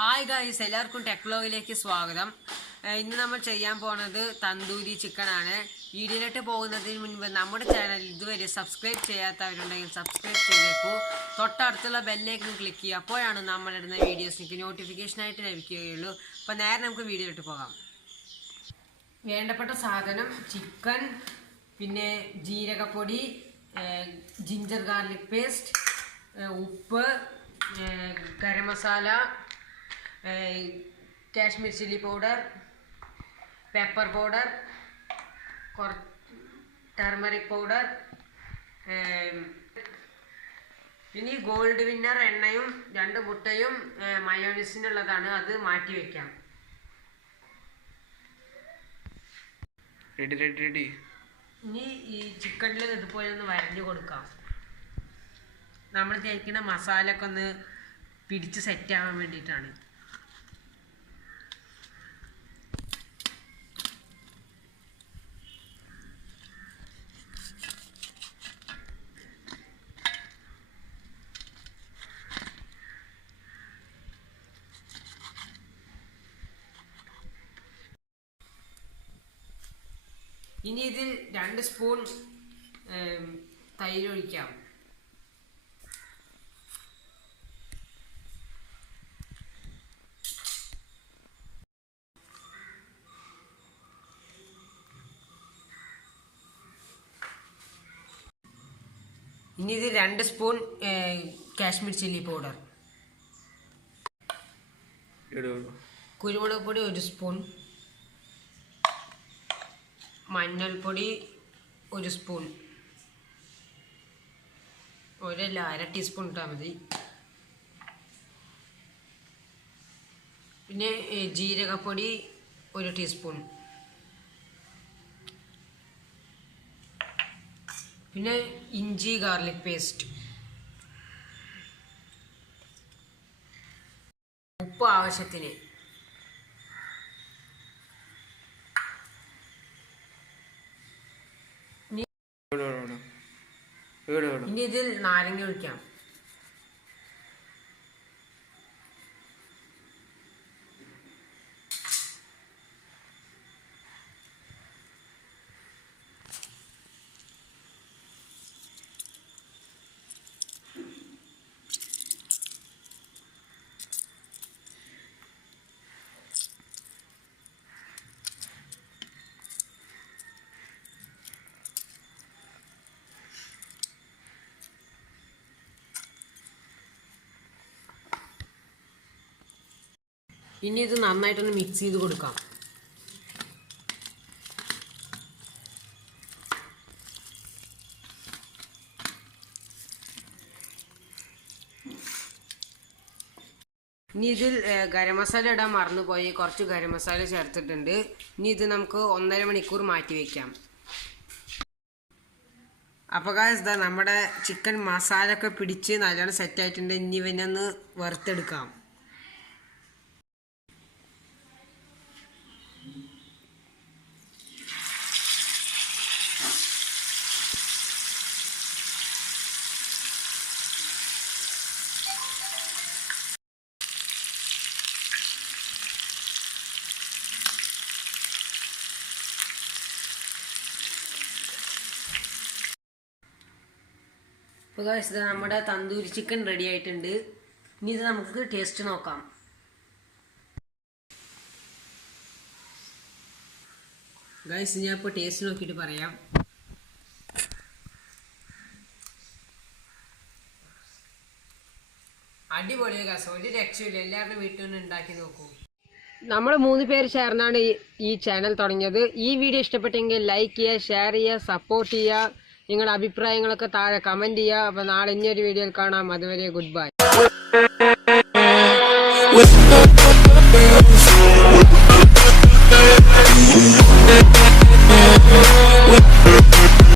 Hi guys, എല്ലാവർക്കും tech വ്ലോഗിലേക്ക് സ്വാഗതം. ഇന്ന് നമ്മൾ ചെയ്യാൻ പോകുന്നത് തന്തൂരി ചിക്കൻ ആണ്. വീഡിയോയിലോട്ട് പോകുന്നതിന് മുൻപ് നമ്മുടെ ചാനൽ ഇതുവരെ സബ്സ്ക്രൈബ് ചെയ്യാത്തവരുണ്ടെങ്കിൽ സബ്സ്ക്രൈബ് ചെയ്തേക്കൂ. തൊട്ടടുത്തുള്ള ബെല്ലൈക്കൺ ക്ലിക്ക് ചെയ്യുക. അപ്പോഴാണ് നമ്മളിടുന്ന വീഡിയോസിലേക്ക് നോട്ടിഫിക്കേഷനായിട്ട് ലഭിക്കുകയുള്ളൂ. അപ്പോൾ നേരെ നമുക്ക് വീഡിയോയിലോട്ട് പോകാം. വേണ്ടപ്പെട്ട സാധനം ചിക്കൻ, പിന്നെ ജീരകപ്പൊടി, ജിഞ്ചർ ഗാർലിക് പേസ്റ്റ്, ഉപ്പ്, garam masala, Kashmir chilli powder, pepper powder, turmeric powder, ഇനി ഗോൾഡ് വിന്നർ എണ്ണയും 2 മുട്ടയും മയോണൈസിനുള്ളതാണ്. അത് മാറ്റി വയ്ക്കാം. റെഡി. ഇനി ഈ ചിക്കനിൽ ഇതുപോലെ ഒന്ന് വരഞ്ഞു കൊടുക്കാം. നമ്മൾ തേക്കുന്ന മസാല ഒക്കെ ഒന്ന് പിടിച്ച് സെറ്റ് ആവാൻ വേണ്ടിയിട്ടാണ്. ഇനി ഇതിൽ 2 സ്പൂൺ തൈര് ഒഴിക്കാം. ഇനി ഇത് 2 സ്പൂൺ കാശ്മീർ ചില്ലി പൗഡർ, കുരുമുളക് പൊടി 1 സ്പൂൺ, മഞ്ഞൾപ്പൊടി 1 സ്പൂൺ, 1 ടീസ്പൂൺ ഇട്ടാൽ മതി. പിന്നെ ജീരകപ്പൊടി 1 ടീസ്പൂൺ, പിന്നെ ഇഞ്ചി ഗാർലിക് പേസ്റ്റ്, ഉപ്പ് ആവശ്യത്തിന്. ഇനി ഇതിൽ നാരങ്ങ ഒഴിക്കാം. ഇനി ഇത് നന്നായിട്ടൊന്ന് മിക്സ് ചെയ്ത് കൊടുക്കാം. ഇനി ഇതിൽ ഗരം മസാല ഇടാൻ മറന്നുപോയി. കുറച്ച് ഗരം മസാല ചേർത്തിട്ടുണ്ട്. ഇനി ഇത് നമുക്ക് 1.5 മണിക്കൂർ മാറ്റി വയ്ക്കാം. അപ്പോൾ ഗായ്സ്, നമ്മുടെ ചിക്കൻ മസാല ഒക്കെ പിടിച്ച് നല്ലോണം സെറ്റായിട്ടുണ്ട്. ഇനി ഇവനെ ഒന്ന് വറുത്തെടുക്കാം. അപ്പോൾ ഗൈസ്, നമ്മുടെ തന്തൂരി ചിക്കൻ റെഡി ആയിട്ടുണ്ട്. ഇനി ഇത് നമുക്ക് ടേസ്റ്റ് നോക്കാം. ഗൈസ്, ഞാൻ ഇപ്പോൾ ടേസ്റ്റ് നോക്കിയിട്ട് പറയാം. അടിപൊളിയാണ് ഗൈസ്, ഒരു രക്ഷയില്ല. എല്ലാവരും വീട്ടിൽ നിന്ന് ഉണ്ടാക്കി നോക്കൂ. നമ്മൾ 3 പേര് ചേർന്നാണ് ഈ ചാനൽ തുടങ്ങിയത്. ഈ വീഡിയോ ഇഷ്ടപ്പെട്ടെങ്കിൽ ലൈക്ക് ചെയ്യുക, ഷെയർ ചെയ്യുക, സപ്പോർട്ട് ചെയ്യുക. നിങ്ങളുടെ അഭിപ്രായങ്ങളൊക്കെ താഴെ കമന്റ് ചെയ്യുക. അപ്പോൾ നാളെ ഇനിയൊരു വീഡിയോയിൽ കാണാം. അതുവരെ ഗുഡ് ബൈ.